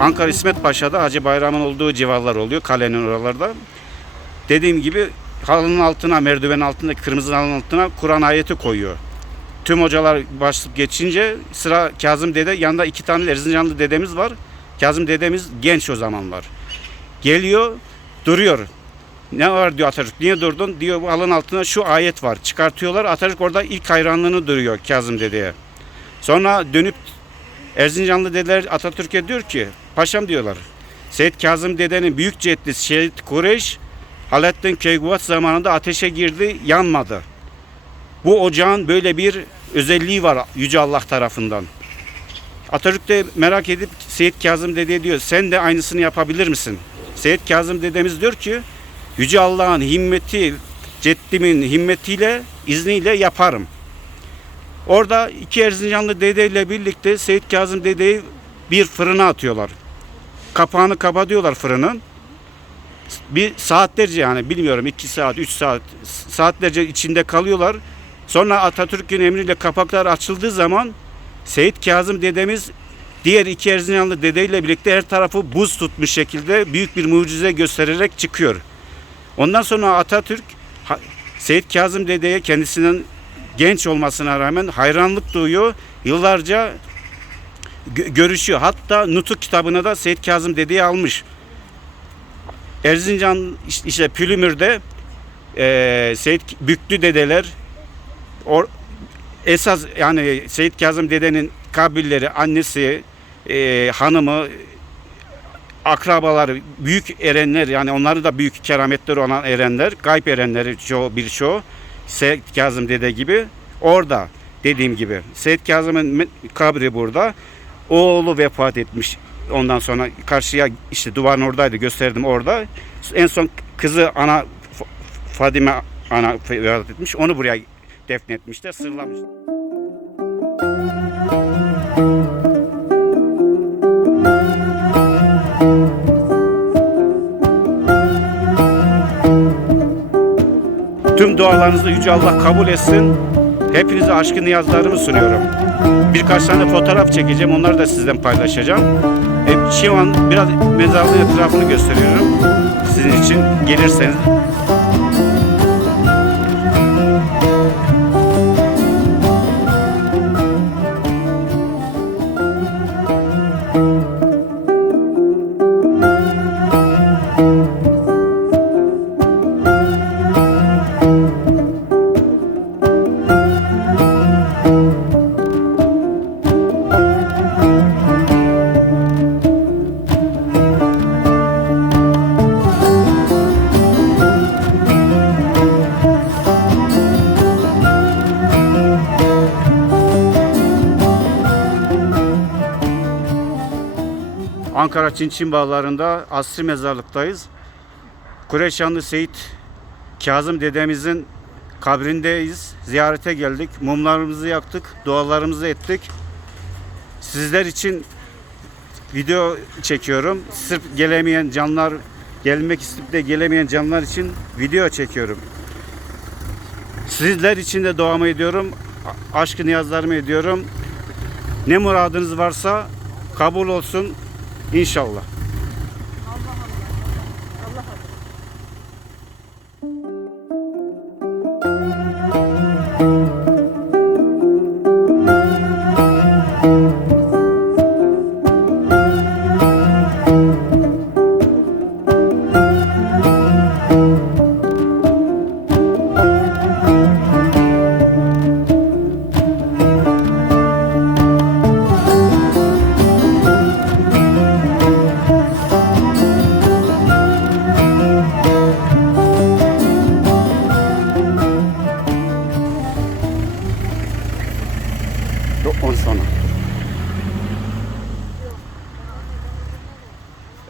Ankara İsmet Paşa'da Hacı Bayram'ın olduğu civarlar oluyor. Kalenin oralarda. Dediğim gibi halının altına, merdiven altında, kırmızı halının altına Kur'an ayeti koyuyor. Tüm hocalar başlık geçince sıra Kazım Dede, yanında iki tane Erzincanlı dedemiz var. Kazım dedemiz genç o zamanlar. Geliyor, duruyor. Ne var diyor Atatürk, niye durdun? Diyor bu halının altına şu ayet var. Çıkartıyorlar, Atatürk orada ilk hayranlığını duruyor Kazım Dede'ye. Sonra dönüp Erzincanlı dedeler Atatürk'e diyor ki, paşam diyorlar. Seyit Kazım Dede'nin büyük ceddisi Şehit Kureyş, Halettin Keykubat zamanında ateşe girdi, yanmadı. Bu ocağın böyle bir özelliği var Yüce Allah tarafından. Atatürk de merak edip Seyit Kazım Dede diyor, sen de aynısını yapabilir misin? Seyit Kazım dedemiz diyor ki, Yüce Allah'ın himmeti, ceddimin himmetiyle, izniyle yaparım. Orada iki Erzincanlı dedeyle birlikte Seyit Kazım dedeyi bir fırına atıyorlar. Kapağını kapatıyorlar fırının. Bir saatlerce yani bilmiyorum iki saat, üç saat saatlerce içinde kalıyorlar. Sonra Atatürk'ün emriyle kapaklar açıldığı zaman Seyit Kazım dedemiz diğer iki Erzincanlı dedeyle birlikte her tarafı buz tutmuş şekilde büyük bir mucize göstererek çıkıyor. Ondan sonra Atatürk Seyit Kazım dedeye kendisinden genç olmasına rağmen hayranlık duyuyor. Yıllarca gö- görüşüyor. Hatta Nutuk kitabına da Seyit Kazım dedeyi almış. Erzincan iş- işte Pülümür'de eee Seyit Büklü dedeler or, esas yani Seyit Kazım dedenin kabilleri, annesi, eee, hanımı, akrabaları, büyük erenler yani onları da büyük kerametleri olan erenler, gayb erenleri çoğu birçoğu Seyit Kazım dede gibi orada dediğim gibi. Seyit Kazım'ın kabri burada. Oğlu vefat etmiş. Ondan sonra karşıya işte duvarın oradaydı gösterdim orada. En son kızı ana Fadime ana vefat etmiş. Onu buraya defnetmişler, sırlamışlar. Tüm dualarınızı Yüce Allah kabul etsin. Hepinize aşkı niyazlarımı sunuyorum. Birkaç tane fotoğraf çekeceğim. Onları da sizden paylaşacağım. E, şu an biraz mezarlığın etrafını gösteriyorum. Sizin için gelirseniz. Çinçin Bağları'nda asri mezarlıktayız. Kureyşanlı Seyit Kazım dedemizin kabrindeyiz. Ziyarete geldik. Mumlarımızı yaktık. Dualarımızı ettik. Sizler için video çekiyorum. Sırf gelemeyen canlar, gelmek isteyip de gelemeyen canlar için video çekiyorum. Sizler için de duamı ediyorum. Aşkı niyazlarımı ediyorum. Ne muradınız varsa kabul olsun inşallah. Yok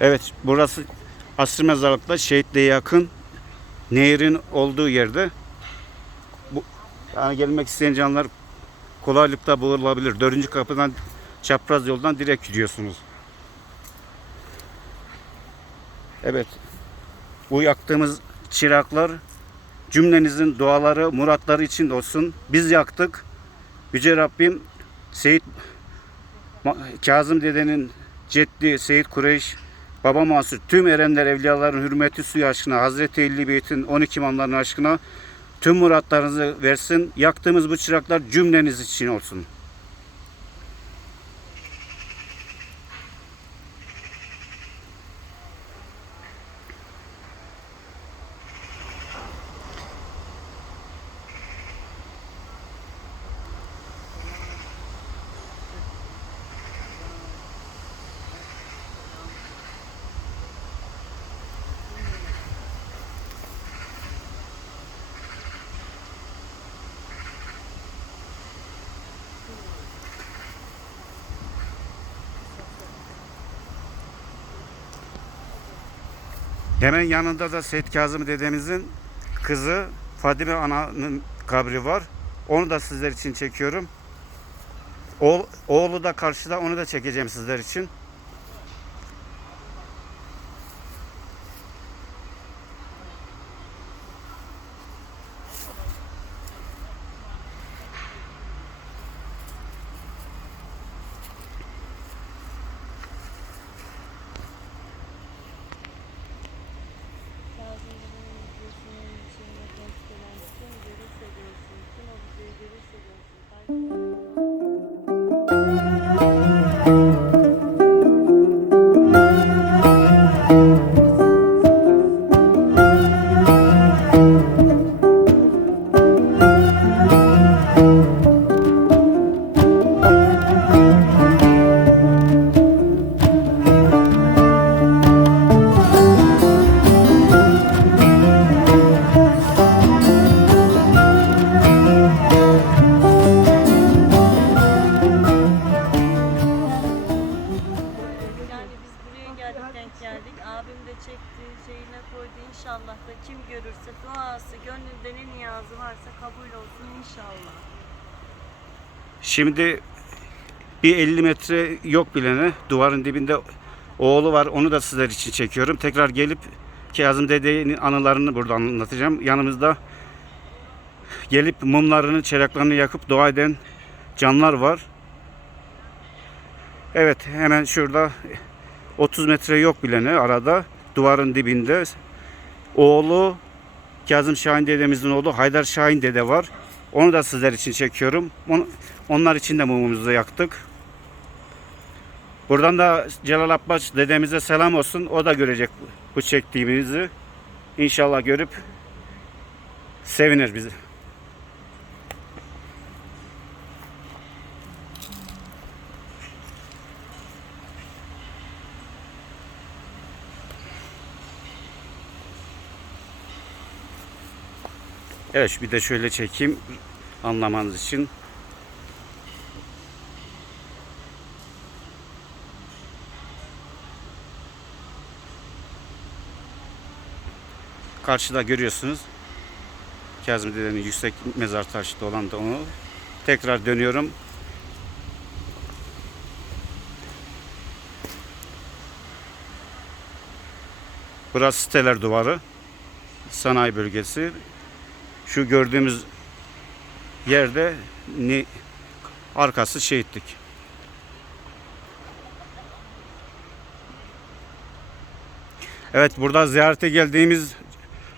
Evet burası asrı mezarlıkta şehitliğe yakın nehrin olduğu yerde. Bu, yani gelmek isteyen canlar kolaylıkla bulunabilir. Dördüncü kapıdan çapraz yoldan direkt gidiyorsunuz. Evet. Bu yaktığımız çıraklar cümlenizin duaları, muratları için olsun. Biz yaktık. Yüce Rabbim Seyit Kazım dedenin Ceddi Seyit Kureyş, Baba Mansur, tüm erenler, evliyaların hürmeti suyu aşkına, Hazreti Ehl-i Beyt'in 12 imamların aşkına tüm muratlarınızı versin. Yaktığımız bu çıraklar cümleniz için olsun. Hemen yanında da Seyit Kazım dedemizin kızı Fadime Ana'nın kabri var. Onu da sizler için çekiyorum. Oğlu da karşıda onu da çekeceğim sizler için. Şimdi bir 50 metre yok bilene duvarın dibinde oğlu var. Onu da sizler için çekiyorum. Tekrar gelip Kazım dedenin anılarını burada anlatacağım. Yanımızda gelip mumlarını, çeraklarını yakıp dua eden canlar var. Evet hemen şurada 30 metre yok bilene arada duvarın dibinde oğlu Kazım Şahin dedemizin oğlu Haydar Şahin dede var. Onu da sizler için çekiyorum. Onu, onlar için de mumumuzu yaktık. Buradan da Celal Abbas dedemize selam olsun. O da görecek bu çektiğimizi. İnşallah görüp sevinir bizi. Evet bir de şöyle çekeyim anlamanız için. Karşıda görüyorsunuz. Kazım dedenin yüksek mezar taşı olan da onu. Tekrar dönüyorum. Burası siteler duvarı. Sanayi bölgesi. Şu gördüğümüz yerde ni, arkası şehitlik. Evet burada ziyarete geldiğimiz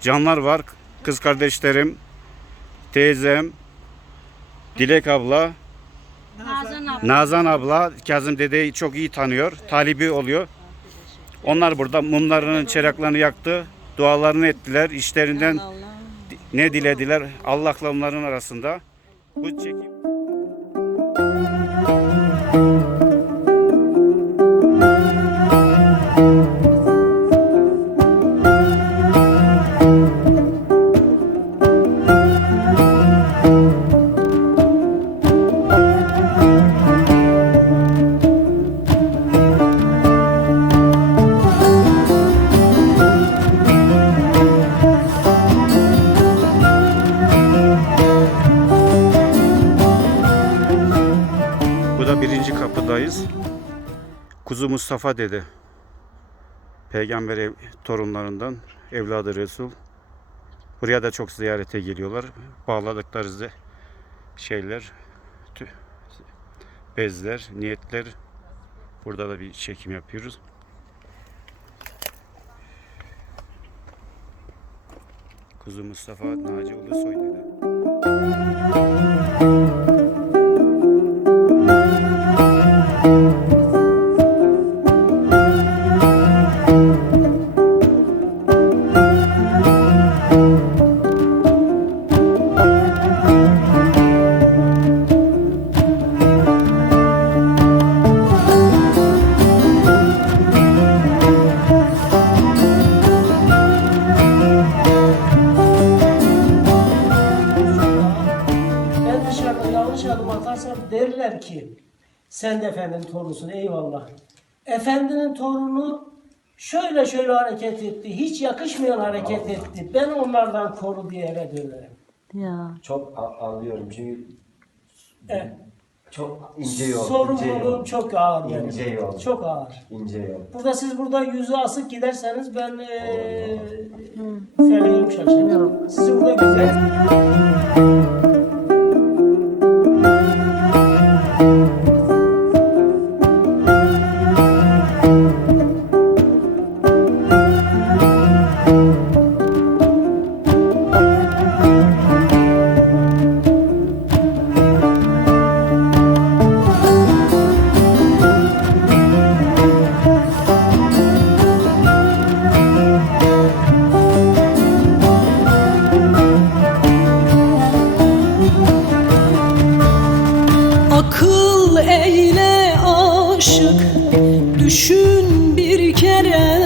canlar var. Kız kardeşlerim, teyzem, Dilek abla, Nazan abla. Nazan abla Kazım dedeyi çok iyi tanıyor. Talibi oluyor. Onlar burada mumlarının çeraklarını yaktı. Dualarını ettiler. İşlerinden ne dilediler Allah'la onların arasında. Bu çekim Mustafa dedi. Peygamber ev, torunlarından evladı Resul. Buraya da çok ziyarete geliyorlar. Bağladıkları şeyler, bezler, niyetler. Burada da bir çekim yapıyoruz. Kuzu Mustafa Naci Ulusoy dedi. Torunu şöyle şöyle hareket etti. Hiç yakışmayan hareket Allah. etti. Ben onlardan koru diye eve dönerim. Ya. Çok a- çünkü Evet. çok ince yol. ince Sorumluluğum çok ağır. benim. İnce yol. Çok ağır. İnce yol. Burada siz burada yüzü asık giderseniz ben eee feleğim şaşırıyorum. Sizi burada güzel. bir kere.